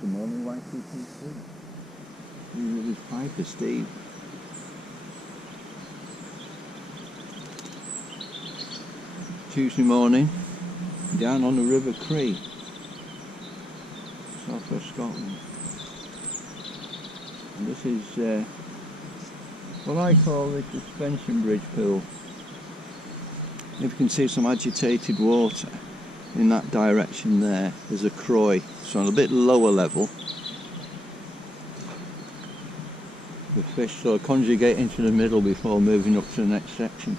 Good morning, YTTC. With his piper, Steve. Tuesday morning, down on the River Cree, southwest Scotland. And this is what I call the suspension bridge pool. If you can see some agitated water in that direction there, there's a croy. So on a bit lower level, the fish sort of conjugate into the middle before moving up to the next section.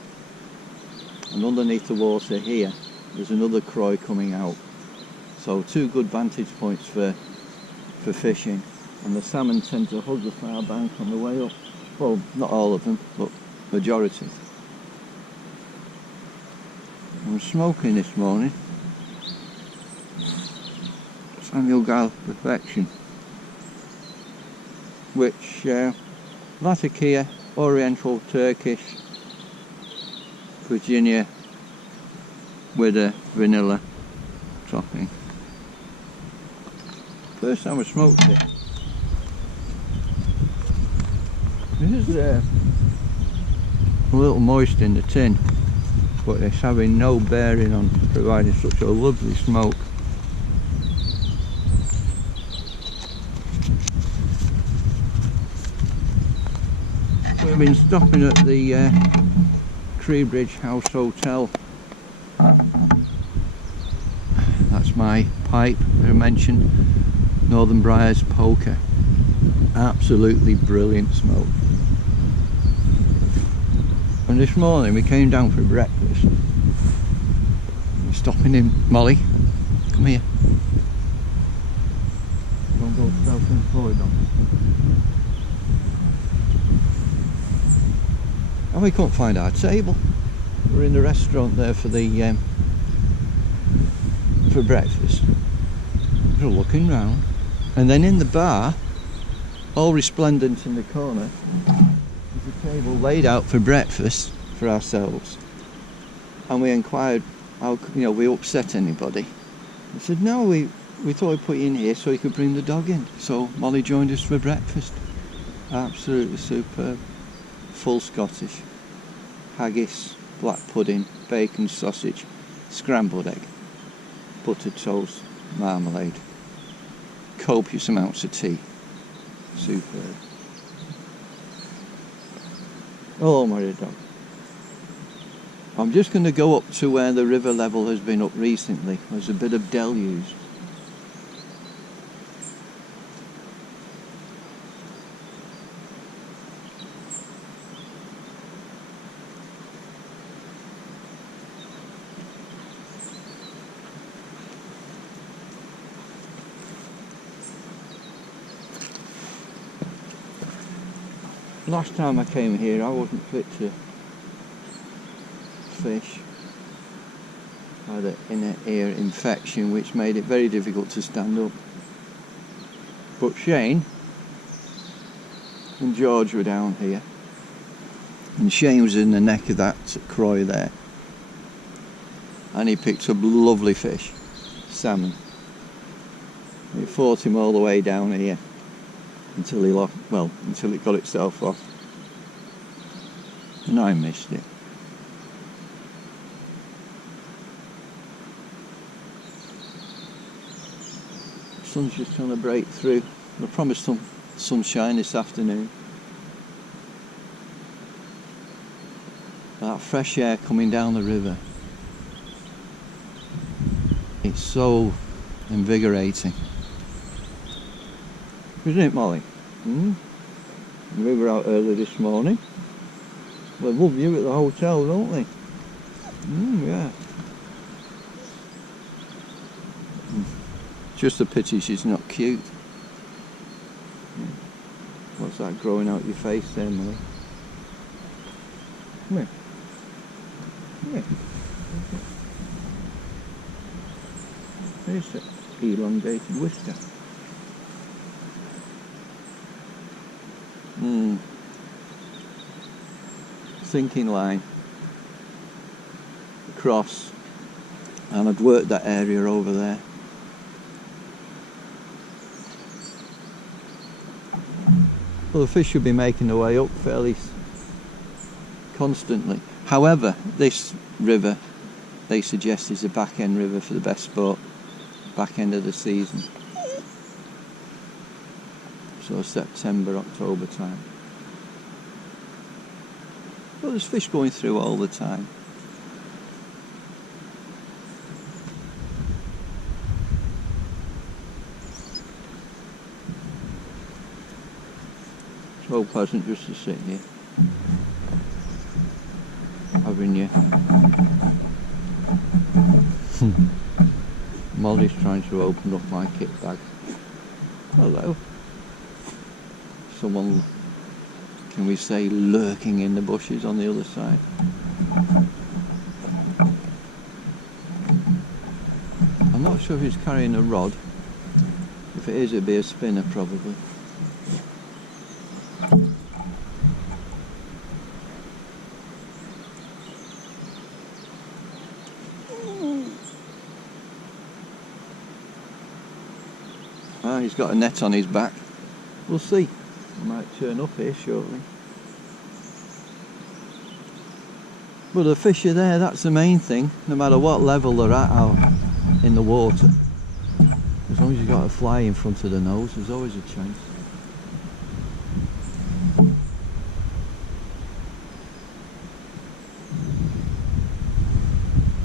And underneath the water here, there's another croy coming out. So two good vantage points for fishing. And the salmon tend to hug the far bank on the way up. Well, not all of them, but majority. I'm smoking this morning. Samuel Gawith Perfection, which Latakia, Oriental Turkish, Virginia with a vanilla topping. First time I smoked it. This is a little moist in the tin, but it's having no bearing on providing such a lovely smoke. We've been stopping at the Cree Bridge House Hotel. That's my pipe I mentioned, Northern Briars Poker. Absolutely brilliant smoke. And this morning we came down for breakfast. We're stopping in. Molly, come here. Don't go self-employed on. And we couldn't find our table. We're in the restaurant there for the for breakfast. We're looking round, and then in the bar, all resplendent in the corner, there's a table laid out for breakfast for ourselves. And we inquired, how we upset anybody? They said no, we thought we'd put you in here so you could bring the dog in. So Molly joined us for breakfast. Absolutely superb. Full Scottish, haggis, black pudding, bacon, sausage, scrambled egg, buttered toast, marmalade, copious amounts of tea. Superb. Hello, my dog. I'm just going to go up to where the river level has been up recently. There's a bit of deluge. Last time I came here I wasn't fit to fish. I had an inner ear infection which made it very difficult to stand up. But Shane and George were down here, and Shane was in the neck of that croy there, and he picked up lovely fish, salmon. We fought him all the way down here until he lost, until it got itself off, and I missed it. The sun's just trying to break through. I promised some sunshine this afternoon. That fresh air coming down the river, it's so invigorating. Isn't it, Molly? We were out early this morning. They love you at the hotel, don't they? Yeah. Just a pity she's not cute. What's that growing out your face there, Molly? Come here. Come here. There's the elongated whisker. Sinking line across, and I'd worked that area over there. Well, the fish should be making their way up fairly constantly. However, this river, they suggest, is the back end river for the best sport, back end of the season. So September, October time. Well, there's fish going through all the time. So pleasant just to sit here, having you. Molly's trying to open up my kit bag. Hello. Someone, can we say, lurking in the bushes on the other side. I'm not sure if he's carrying a rod. If it is, it'd be a spinner probably. Ah, he's got a net on his back. We'll see. He might turn up here shortly. But the fish are there, that's the main thing, no matter what level they're at out in the water. As long as you've got a fly in front of the nose, there's always a chance.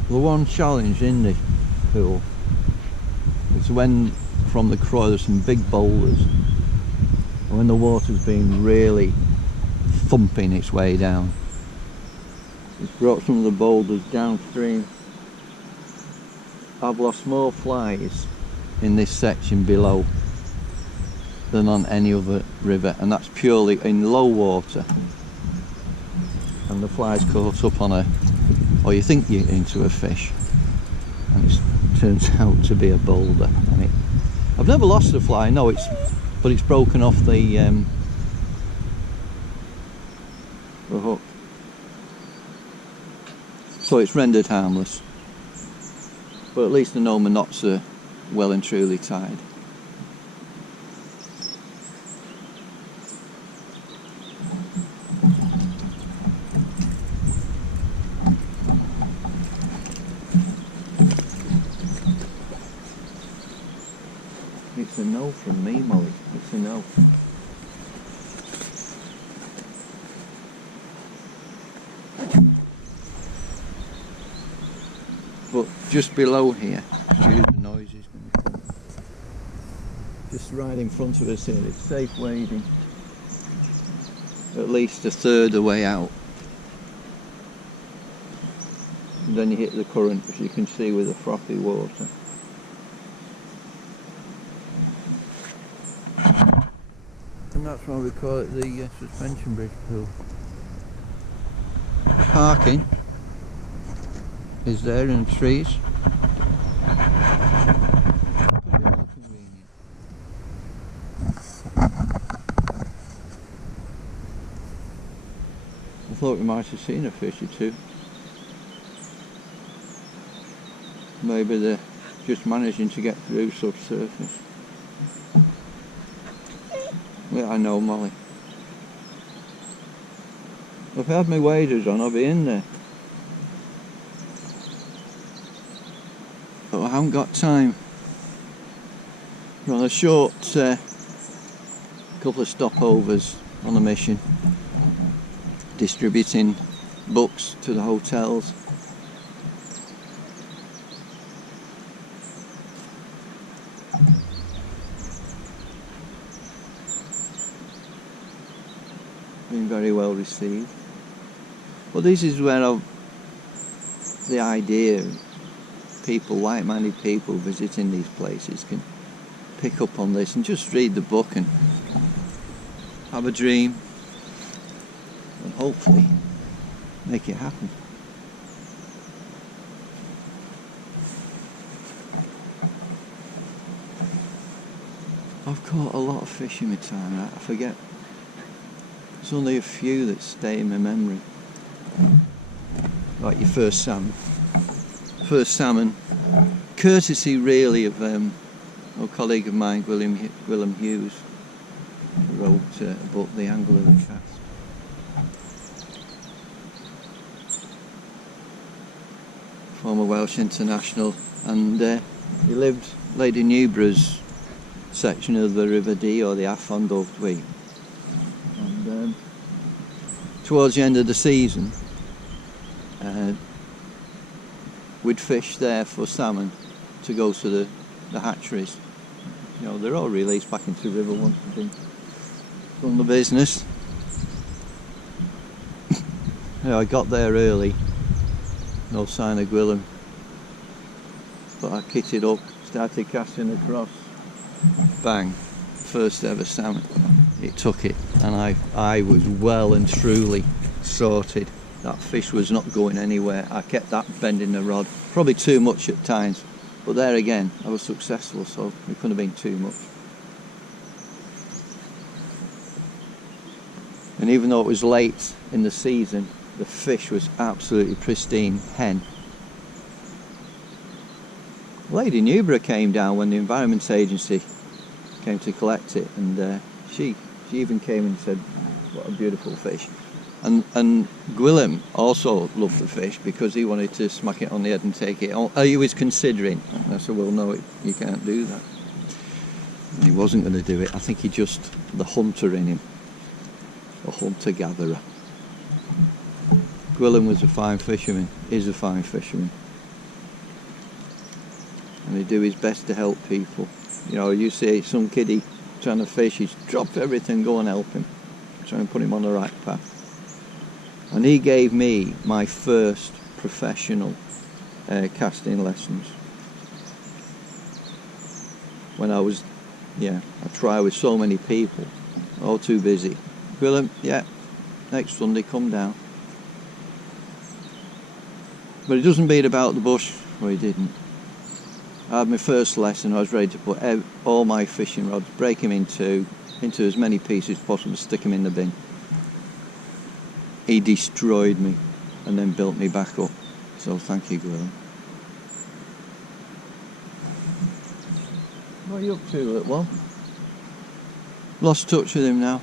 The one challenge in the pool is when from the Croy there's some big boulders, and when the water's been really thumping its way down, it's brought some of the boulders downstream. I've lost more flies in this section below than on any other river, and that's purely in low water, and the flies caught up on a, or you think you're into a fish, and it turns out to be a boulder. And I've never lost a fly, no, but it's broken off the hook, so it's rendered harmless. But at least I know my knots are well and truly tied. It's a no from me, Molly. It's a no. But just below here, excuse the noises, just right in front of us here, it's safe wading. At least a third of the way out. And then you hit the current, as you can see, with the frothy water. And that's why we call it the suspension bridge pool. Parking is there in the trees. Could be more convenient. I thought we might have seen a fish or two. Maybe they're just managing to get through subsurface. Yeah, I know, Molly. If I had my waders on, I'll be in there. But I haven't got time. We're on a short couple of stopovers on a mission, distributing books to the hotels. Been very well received. Well, this is where the idea of people, like-minded people visiting these places, can pick up on this and just read the book and have a dream and hopefully make it happen. I've caught a lot of fish in my time, I forget. There's only a few that stay in my memory. Like your first salmon, courtesy really of a colleague of mine, William Hughes, rope to abut the angle of the cast. Former Welsh international, and he lived Lady Newborough's section of the River Dee, or the Afon Dovdwy. And towards the end of the season, we'd fish there for salmon to go to the hatcheries. You know, they're all released back into the river once they've been done the business. Yeah, I got there early, no sign of Gwilym, but I kitted up, started casting across, bang, first ever salmon. It took it, and I was well and truly sorted. That fish was not going anywhere. I kept that bending the rod, probably too much at times, but there again I was successful, so it couldn't have been too much. And even though it was late in the season, the fish was absolutely pristine hen. Lady Newborough came down when the Environment Agency came to collect it, and she even came and said, what a beautiful fish. And Gwilym also loved the fish because he wanted to smack it on the head and take it on. He was considering, and I said, well, no, you can't do that. And he wasn't going to do it. I think he just, the hunter in him, a hunter-gatherer. Gwilym was a fine fisherman, is a fine fisherman. And he'd do his best to help people. You know, you see some kiddie trying to fish, he's dropped everything, go and help him. Try and put him on the right path. And he gave me my first professional casting lessons. When I was, I try with so many people, all too busy. Gwilym, yeah, next Sunday come down. But he doesn't beat about the bush. Well, he didn't. I had my first lesson, I was ready to put all my fishing rods, break them into as many pieces as possible, stick them in the bin. He destroyed me and then built me back up. So thank you, Gwilym. What are you up to, little one? Lost touch with him now.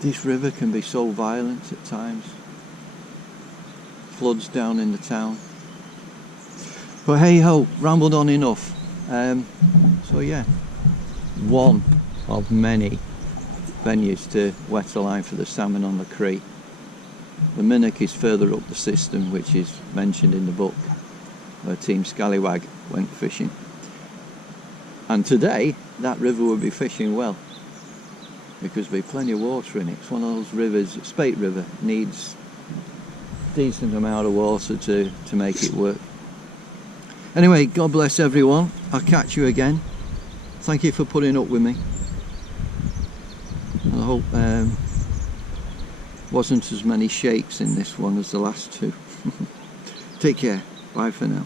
This river can be so violent at times. Floods down in the town. But hey ho, rambled on enough. So yeah, one of many venues to wet a line for the salmon on the Cree. The Minnock is further up the system, which is mentioned in the book, where Team Scallywag went fishing. And today, that river will be fishing well, because there'll be plenty of water in it. It's one of those rivers, Spate River, needs a decent amount of water to make it work. Anyway, God bless everyone. I'll catch you again. Thank you for putting up with me. I hope wasn't as many shakes in this one as the last two. Take care. Bye for now.